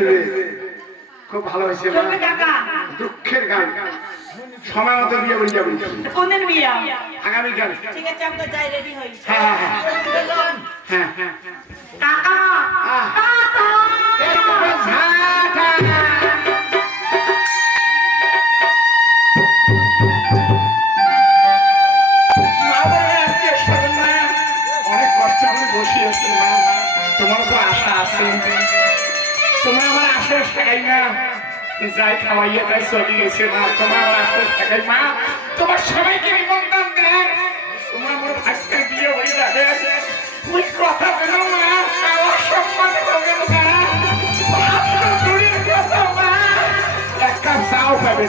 রে খুব ভালো হয়েছে দুঃখের গান সময় মতো বিয়ে বলে যাবো কোনদিন বিয়ে আগামীকাল ঠিক আছে আমরা যাই রেডি হই হ্যাঁ হ্যাঁ হ্যাঁ কাকা অনেক কষ্ট করে বসিয়েছি মা তোমার তো আশা আছে তোমার আমার আশা থাকাই না যাই খাওয়াইয়ে তাই চলে গেছে মা তোমার আমার আশা থাকাই মা তোমার সবাইকে নিমন্ত্রণ দেন তোমার আমার আজকে বিয়ে হয়ে যাবে ওই কথা বলো মা আমার সম্মান হবে না এক কাপ চাও পাবে